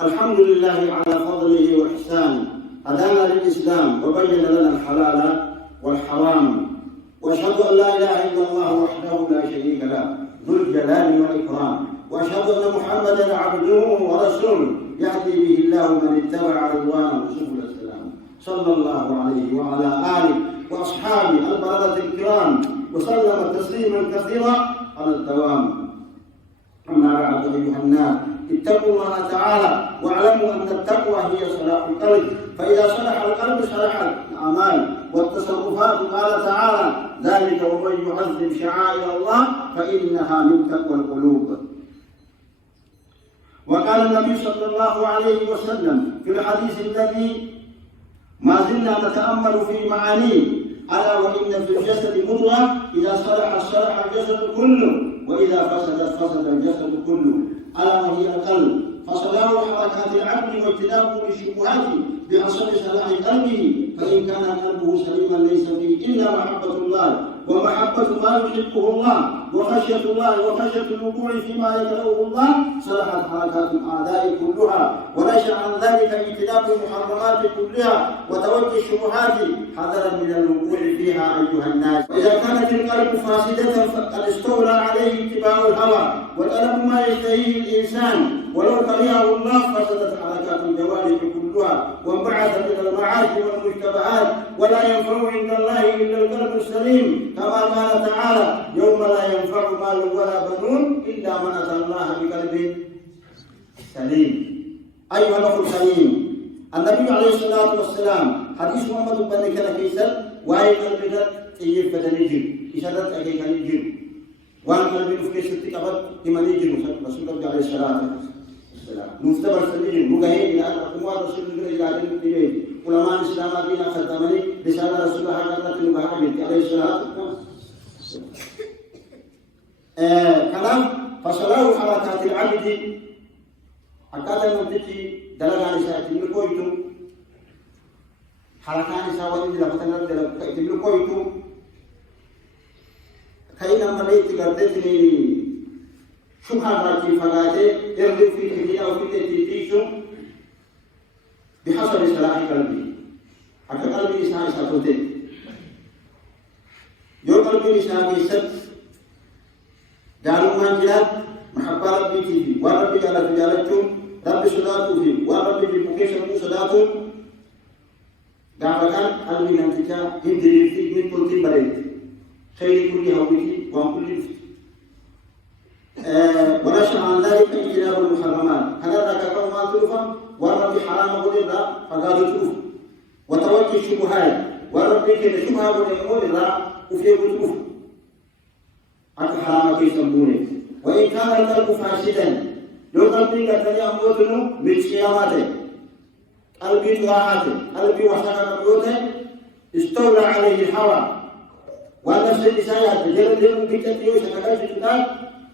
الحمد لله على فضله وإحسانه، هدانا للإسلام وبين لنا الحلال والحرام، وأشهد أن لا إله إلا الله وحده لا شريك له ذو الجلال والإكرام، وأشهد أن محمدا عبده ورسوله يهدي به الله من اتبع رضوانه سبل السلام، صلى الله عليه وعلى آله وأصحابه البررة الكرام، وسلم تسليما كثيرا على الدوام. أما بعد أيها الناس، اتقوا الله تعالى واعلموا أن التقوى هي صلاح القلب، فإذا صلح القلب صلح الأعمال والتصرفات. قال تعالى: ذلك ومن يعظم شعائر الله فإنها من تقوى القلوب. وقال النبي صلى الله عليه وسلم في الحديث الذي ما زلنا نتأمل في معانيه: ألا وإن في الجسد مضغة إذا صلحت صلح الجسد كله، وإذا فسدت فسد الجسد كله، ألا وهي القلب. فصلاح حركات العبد واجتنابه للشبهات بحسب صلاح قلبه، فإن كان قلبه سليما ليس فيه إلا محبة الله ومحبة ما يحبه الله وخشية الله وخشية الوقوع فيما يكرهه الله، صلحت حركات الأعداء كلها، ونشأ عن ذلك اجتناب المحرمات كلها وتوجه الشبهات حذرا من الوقوع فيها أيها الناس. وإذا كانت القلب فاسدة فقد استولى عليه اتباع الهوى وطلب ما يشتهيه الإنسان، ولو كرهه الله فسدت حركات الجوارح كلها وانبعثت إلى المعاصي والمشتبهات، ولا ينفع عند الله إلا القلب السليم، كما قال تعالى: يوم لا ينفع مال ولا بنون إلا من أتى الله بقلب سليم. أيها الأخوة الكريم، النبي عليه الصلاة والسلام حديث محمد بن كنكيسر وهي قلبك طيب بدنيجي إشارة أكيد كنيجي وأن قلبي في ستة قبل إيمانيجي رسول الله عليه الصلاة والسلام مفتبر سنيجي مجاهد إلى أقوام رسول الله إلى أجل الدين علماء الإسلام أبينا خدامني رسالة رسول الله عليه الصلاة والسلام. كلام فصلاح حركات العبد حكاتا نمتكي دلغا نساء تملكويتو حركات نساء ودي لفتنا تملكويتو كينا مليت قردتني شبها راكي فقاتي يرد في الهدية وفي التيتيشو بحسب صلاح قلبي. حكا قلبي نساء ساتوتي يو قلبي نساء كيست قالوا من جلال محبة ربي تيجي وربي على تجارتهم ربي صلاته فيه وربي بمكيش ربي صلاته دعوة قلبي نمتكا هندري فيه من كل بريد خير كل هويتي وعن كل فيه ونشأ عن ذلك اجتناب المحرمات. هذا كقوم ما تروفا وربي حرام قدر فقالوا تروف وتوجه الشبهات وربي كان شبهة قدر وفيه تروف حتى حرام كيس مبوني. وإن كان القلب فاسدا لو قلبي قتل أموتنه من صياماته قلبي طاعته قلبي وحسن مبيوته استولى عليه الهوى والنفس الإسايات جلد بكتير وشكاكات الكتاب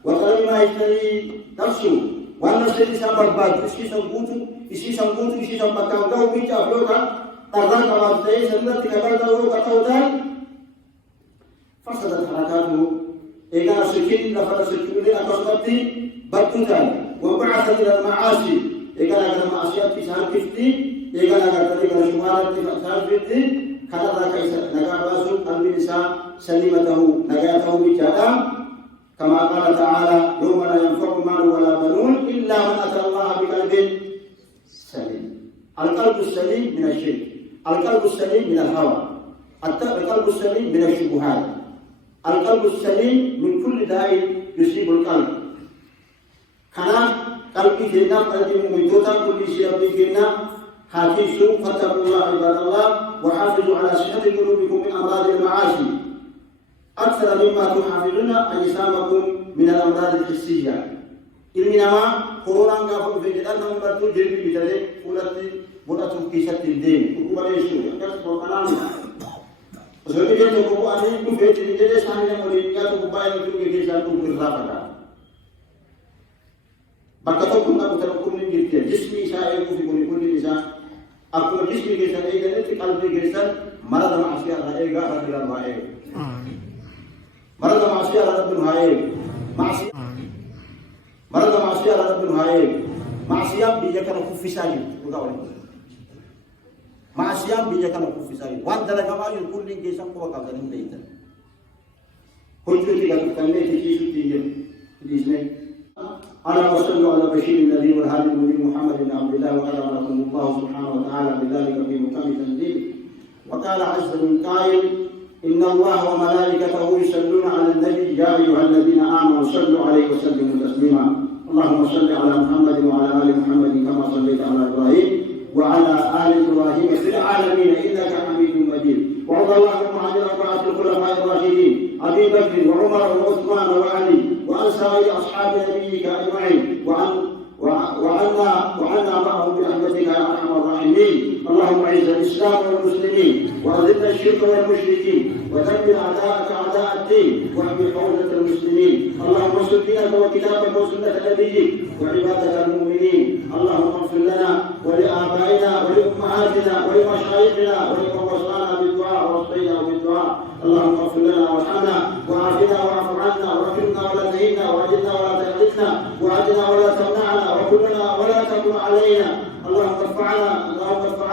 وطلب ما يشتري نفسه والنفس الإساء برباد إشي سنبوتو إشي سنبكاو دو بيجا أفلوكا تردان كمابتاي سنبت كبال دورو كتاودان فسدت حركاته. إذا سكين لفر سكين أكثرتي بدوتان وبعثت إلى المعاصي. إذا أجر معصيات في سهل كفتي إذا أجر شمالات في سهل كفتي كذا كيس نجا باسو قلب الإنسان سليمته نجاته بجادا، كما قال تعالى: يوم لا ينفع مال ولا بنون إلا من أتى الله بقلب سليم. القلب السليم من الشرك، القلب السليم من الهوى، القلب السليم من الشبهات، القلب السليم من كل داء يصيب القلب. كان قلبي جنا قلبي موجودا كل شيء بيجنا حافظوا فاتقوا الله عباد الله وحافظوا على صحة قلوبكم من أمراض المعاصي أكثر مما تحافظون أجسامكم من الأمراض الحسية. إنما كورونا قافوا في جدار نمبر 2 جربي بتلي ولاتي بناتو كيسات الدين وكبريشوا كسر وكلام زوجي جل كوكو أني كوفيت جل سامي مولين كاتو كوباي نتوجه كيسات كوبرزافا بكتو كنا بتركون من جلتة جسمي سائل كوفي كل إنسان أكون جسمي كيسات أي جلتة قلبي كيسات مرض معصية رأيك هذا الرأي مرض معصية رب الهاي معصية مرض معصية رب الهاي معصية بيجاك نكف ساجد معصية بيجاك نكف ساجد وانت لك ما يقول لك جيسان قوة قبلين بيتا كنت لك تكلمت في سوتي أنا وصلوا على بشير النذير والهادي المبين محمد بن عبد الله وأكرمكم الله سبحانه وتعالى بذلك في محكم تنزيله وقال عز من قائل إن الله وملائكته يصلون على النبي يا أيها الذين آمنوا صلوا عليه وسلموا تسليما اللهم صل على محمد وعلى آل محمد كما صليت على إبراهيم وعلى آل إبراهيم في العالمين إنك حميد مجيد وارض اللهم عن الأربعة الخلفاء الراشدين أبي بكر وعمر وعثمان وعلي وعن سائر أصحاب نبيك أجمعين وعنا معهم برحمتك يا أرحم الراحمين اللهم أعز الإسلام والمسلمين وأذل الشرك والمشركين ودمر أعداءك أعداء الدين واحمي حوزة المسلمين اللهم انصر دينك وكتابك وسنة نبيك وعبادك المؤمنين اللهم اغفر لنا ولآبائنا ولأمهاتنا ولمشايخنا ولمن وصانا بالدعاء ووصينا بالدعاء اللهم اغفر لنا وارحمنا وعافنا واعف عنا واكرمنا ولا تهنا واجدنا ولا تهلكنا وعدنا ولا تمنعنا وكلنا ولا تكن علينا اللهم ارفع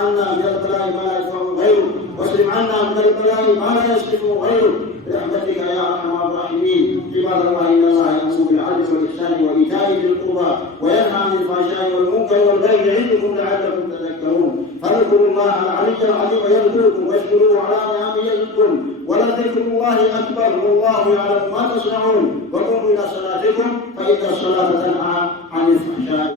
عنا من البلاء ما لا يدفع غيره واصرف عنا من البلاء ما لا يصرف غيره برحمتك يا ارحم الراحمين عباد الله ان الله يامر بالعدل والاحسان وايتاء ذي القربى وينهى عن الفحشاء والمنكر والبغي يعظكم لعلكم تذكرون فاذكروا الله العلي العظيم يذكركم واشكروه على نعمه يزدكم ولذكر الله اكبر والله يعلم ما تصنعون وقوموا الى صلاتكم فان الصلاه تنهى عن الفحشاء